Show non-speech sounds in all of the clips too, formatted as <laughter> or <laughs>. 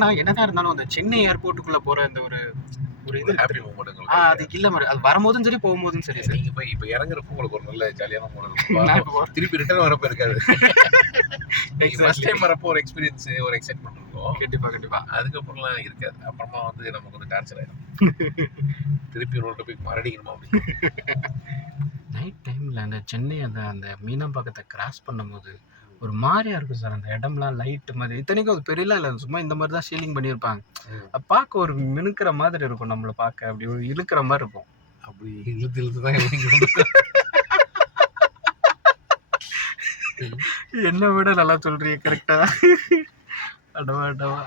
ஆனா என்னதான் இருந்தாலும் அந்த சென்னை ஏர்போர்ட்டுக்குள்ள போற அந்த ஒரு ஒரு இது ஹாப்பி. மூமெண்ட் அது இல்ல மாதிரி அது வரும்போதும் சரி போகும்போதும் சரி சார். நீங்க போய் இப்ப இறங்குறப்போ உங்களுக்கு ஒரு நல்ல ஜாலியான மூமெண்ட் திருப்பி ரிட்டர்ன் வரப்ப இருக்காது. <laughs> ஃபர்ஸ்ட். டைம் வரப்போ ஒரு எக்ஸ்பீரியன்ஸ் ஒரு எக்ஸைட்மெண்ட் இருக்கும் கண்டிப்பா கண்டிப்பா. அதுக்கப்புறம்லாம் இருக்காது. அப்புறமா வந்து நமக்கு வந்து டார்ச்சர் ஆயிடும் <laughs> திருப்பி ரோட்ல போய் மரடிக்கணுமா அப்படி நைட் டைம்ல அந்த சென்னை அந்த அந்த மீனம்பாக்கத்தை கிராஸ் பண்ணும்போது ஒரு மாதிரியா இருக்கும் சார். அந்த இடம்லாம் லைட் மாதிரி. இத்தனைக்கும் அது பெரியலாம் இல்லை. சும்மா இந்த மாதிரி தான் ஷீலிங் பண்ணியிருப்பாங்க. பார்க்க ஒரு மினுக்கிற மாதிரி இருக்கும் நம்மளை பார்க்க. அப்படி ஒரு இழுக்கிற மாதிரி இருக்கும். அப்படி இழுத்து இழுத்து தான் <laughs> என்ன விட நல்லா சொல்றீங்க கரெக்டா அடவா அடவா.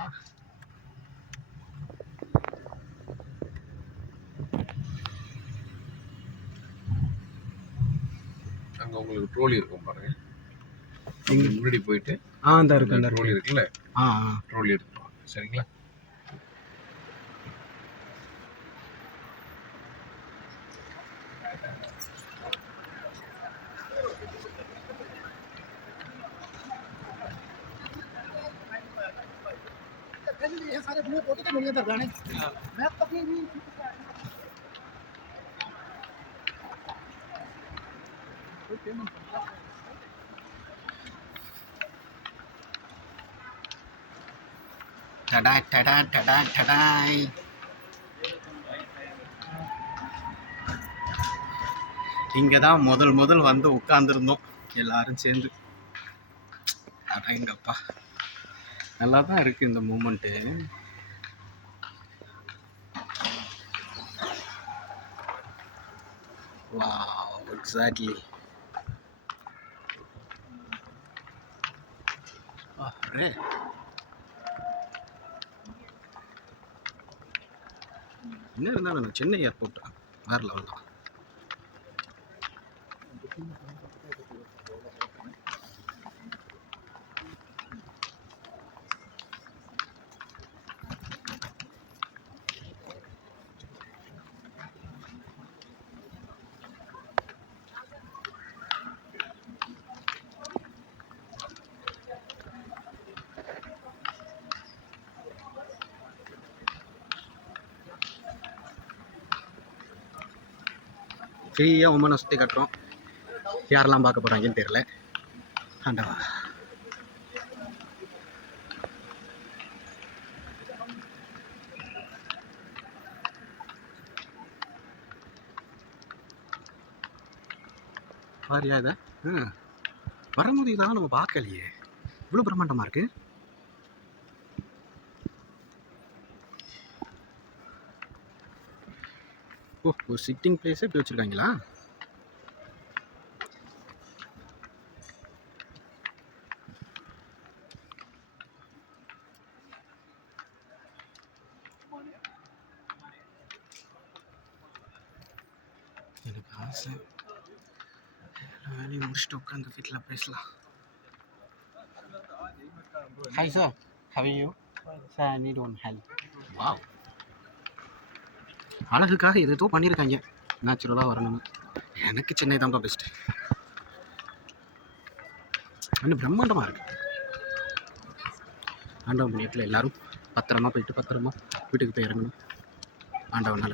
அங்க உங்களுக்கு ட்ரோலி இருக்கும் பாருங்க. முன்னாடி போயிட்டு ஆ இந்த இருக்கு ட்ரோலி இருக்கு. இருக்குல்ல? ஆ ஆ. ட்ரோலி எடுத்துருவாங்க சரிங்களா? டடா டடா டடா டடாய் இங்கே தான் முதல் முதல் வந்து உட்காந்துருந்தோம் எல்லாரும் சேர்ந்து. அடங்கப்பா. நல்லா தான் இருக்குது இந்த மூமெண்ட்டு. வா எக்ஸாக்ட்லி அரே என்ன இருந்தாலும் சென்னை ஏர்போர்ட் வேற லெவல் தான். ஃப்ரீயாக உமனை சுற்றி கட்டுறோம். யாரெல்லாம் பார்க்க போகிறாங்கன்னு தெரில ஆண்டவா. பாரியா இதை? ம். வரும்போது இதெல்லாம் நம்ம பார்க்கலையே. இவ்வளோ பிரம்மாண்டமாக இருக்குது ஓ ஒரு சிட்டிங் பிளேஸே இப்படி வச்சுருக்காங்களா? எனக்கு ஆசை. வேலையும் முடிச்சுட்டு உட்காந்து வீட்டில் பேசலாம். Hi sir how you sir I need one help wow அழகுக்காக எது பண்ணியிருக்காங்க. நேச்சுரலாக வரணும்னு. எனக்கு சென்னை தான்ப்பா பெஸ்ட்டு இன்னும் பிரம்மாண்டமாக இருக்கு. ஆண்டவன் புண்ணியத்தில் எல்லாரும் பத்திரமா போயிட்டு பத்திரமா வீட்டுக்கு போய் இறங்கணும். ஆண்டவனால.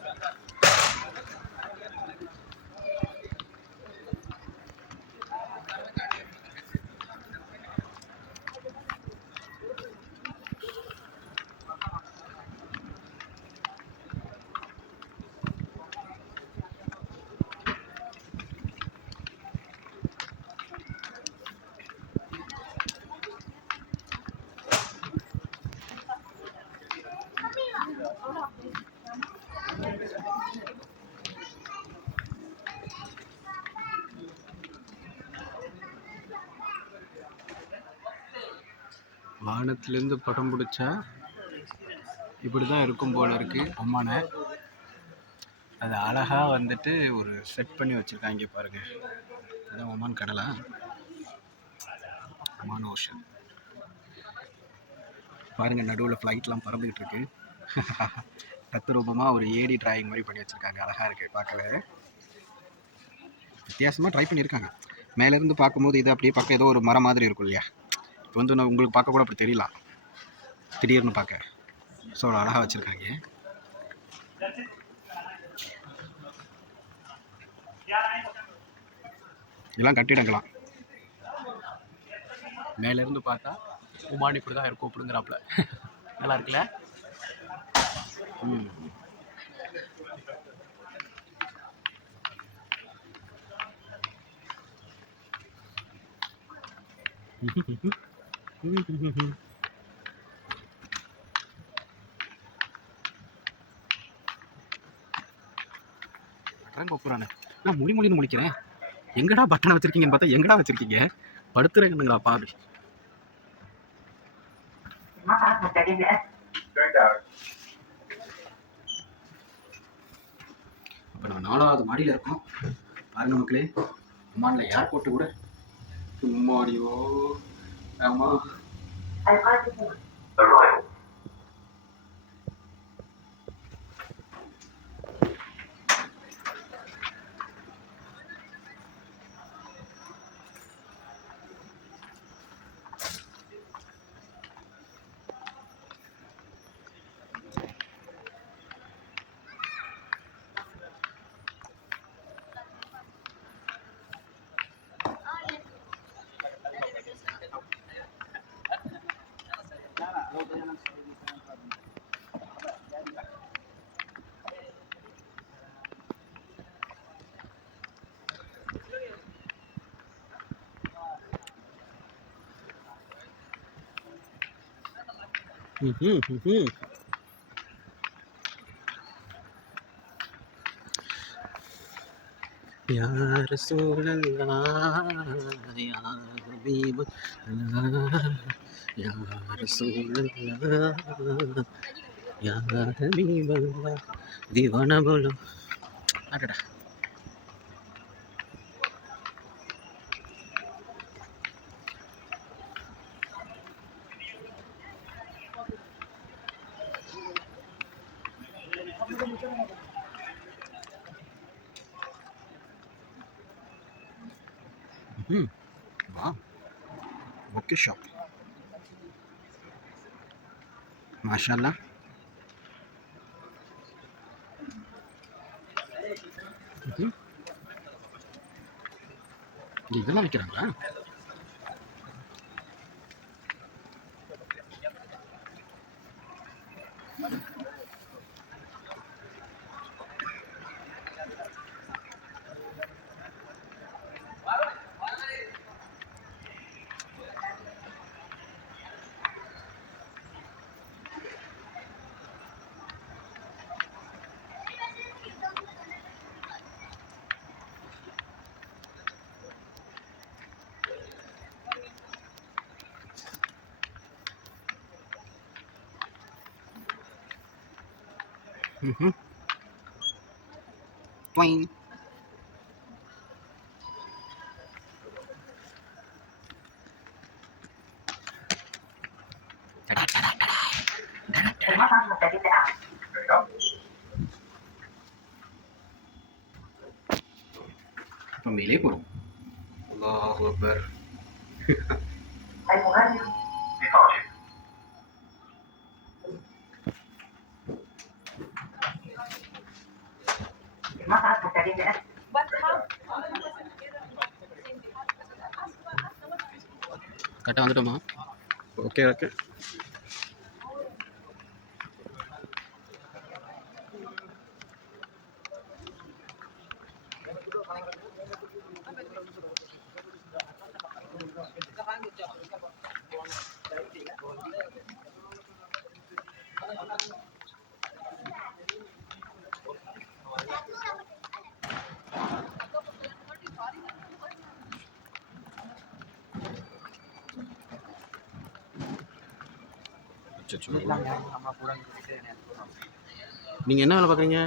வானத்துலேருந்து படம் பிடிச்சா இப்படி தான் இருக்கும் போல இருக்குது அம்மானை. அது அழகாக வந்துட்டு ஒரு செட் பண்ணி வச்சுருக்காங்க பாருங்க. இதுதான் ஒமான் கடலா. ஒமான் ஓஷன் பாருங்கள் நடுவில் ஃப்ளைட்லாம் பறந்துக்கிட்டு இருக்கு. <laughs> தத்ரூபமாக ஒரு ஏடி டிராயிங் மாதிரி பண்ணி வச்சுருக்காங்க. அழகாக இருக்குது பார்க்கல வித்தியாசமாக ட்ரை பண்ணியிருக்காங்க. மேலேருந்து பார்க்கும்போது இது அப்படியே பார்க்க ஏதோ ஒரு மரம் மாதிரி இருக்கும் இல்லையா? இப்போ வந்து நான் உங்களுக்கு பார்க்க கூட அப்படி தெரியலாம் திடீர்னு பார்க்க. ஸோ அழகாக வச்சுருக்காங்க. இதெல்லாம் கட்டிடங்களாம். மேலேருந்து பார்த்தா உமான் இப்படி தான் இருக்கும் அப்படிங்கிறாப்புல. நல்லா இருக்குல்ல? ம். பட்டன் <laughs> கோப்புறானே நான் மொழி முடின்னு முடிக்கிறேன். எங்கடா பட்டனை வச்சிருக்கீங்கன்னு பார்த்தா எங்கடா வச்சிருக்கீங்க? படுத்துறேங்கண்ணா பாரு அப்போ நம்ம நாலாவது மாடியில் இருக்கோம். பாருங்க மக்களே ஒமானில் ஏர்போர்ட்டு கூட? சும்மாடியோ. É uma. يا رسول الله يا ഹബീബ് യാ റസൂലുള്ളാഹ് യാ ഹബീബുല്ലാ ദിവാന ബോലോ അടടാ Hmm. Wow. ஓகே ஷாப் மாஷால்லா இதெல்லாம் விற்கிறாங்களா ம்ஹும். Twing. டடா, டடா, டடா. இப்போ கரெக்டாக வந்துட்டோமா ஓகே ஓகே. வச்சுக்கோங்க நீங்கள் என்ன வேலை பார்க்குறீங்க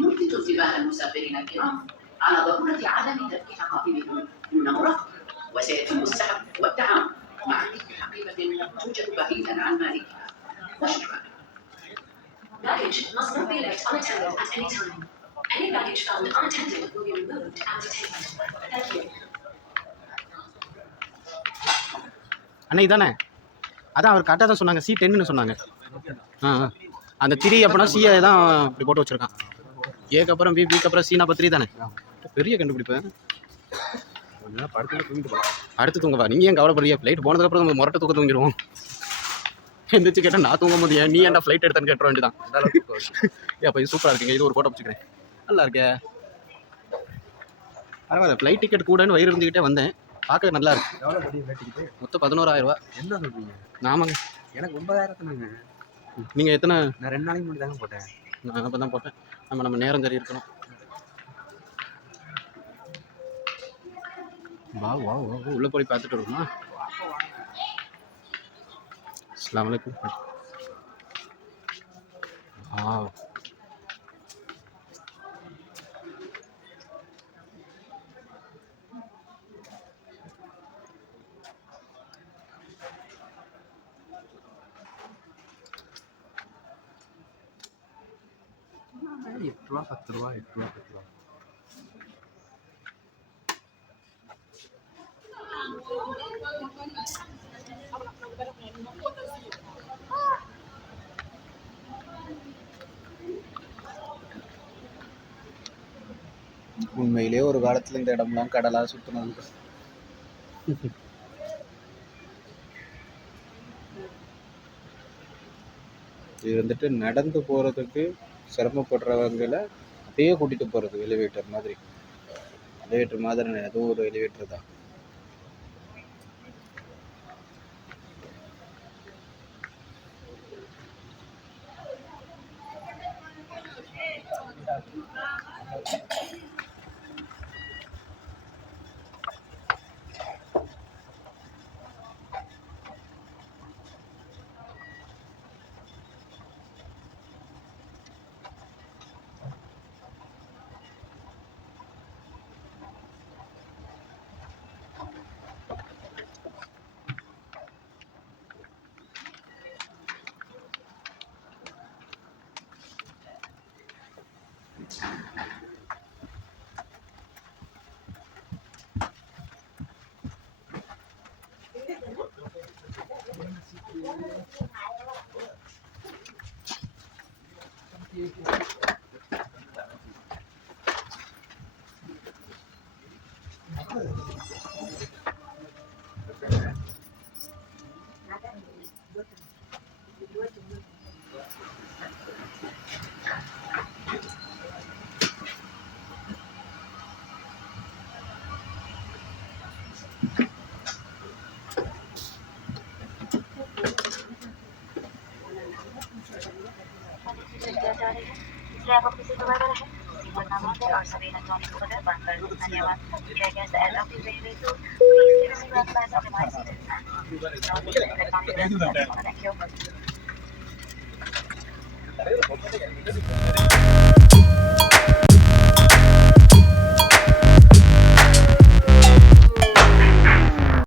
نلقي انتباه المسافرين الكرام على ضرورة عدم تفكيك قافلهم دون مرافق وسيتم السحب والدعم مع حقيبة توجد بعيدا عن مالك Baggage must not be left unattended at any time. Any baggage found unattended will be removed and detained. Thank you. அன்னைக்கு தானே அதான் அவர் கரெக்டாக தான் சொன்னாங்க. சி டென்னு சொன்னாங்க. ஆ. அந்த திரி அப்படின்னா சியை தான் இப்படி போட்டு வச்சிருக்கான். ஏக்கு அப்புறம் பி பிக்கு அப்புறம் சீனா த்ரீ தானே? பெரிய கண்டுபிடிப்பு. படத்துல தூங்கிட்டு போகலாம் அடுத்து தூங்கவா? நீங்கள் ஏன் கவலைப்படுறீங்க? ஃப்ளைட் போனதுக்கப்புறம் நம்ம முரட்டை தூக்க தூங்கிடுவோம். எந்திரிச்சு கேட்டால் நான் தூங்கும் போது நீ ஏன்டா ஃப்ளைட் எடுத்தேன்னு கேட்டுற வேண்டியதான் அப்போ இது சூப்பராக இருக்குங்க. இது ஒரு ஃபோட்டோ பிடிச்சிக்கிறேன் நல்லா இருக்கே. பரவாயில்ல. ஃப்ளைட் டிக்கெட் கூடன்னு வயிறு இருந்துக்கிட்டே வந்தேன். பார்க்க நல்லா இருக்கு. எவ்வளோ படி வேட்டிக்கிட்டு மொத்தம் பதினோராயிரம் ரூபா என்ன சொல்றீங்க? ஆமாங்க எனக்கு ஒன்பதாயிரத்துனாங்க நீங்கள் எத்தனை? நான் ரெண்டு நாளைக்கு முன்னாடி தாங்க போட்டேன். நான் அப்போ தான் போட்டேன். நம்ம நம்ம நேரம் சரி இருக்கணும். வா வா வா, உள்ள போய் பார்த்துட்டு வருமா আসসালামু আলাইকুম Wow. Ay, prueba, prueba. உண்மையிலே ஒரு காலத்தில் இந்த இடம்லாம் கடலாக சுற்றினது இது வந்துட்டு நடந்து போகிறதுக்கு சிரமப்படுறவங்களை அப்படியே கூட்டிகிட்டு போகிறது எலிவேட்டர் மாதிரி. எலிவேட்டர் மாதிரி அதுவும் ஒரு எலிவேட்டர் தான். Thank. नंबर है और सभी इलेक्ट्रॉनिक उपकरण बंद कर दें धन्यवाद Check as the end of the railway so please leave a seat by the devices and electronic devices. Thank you.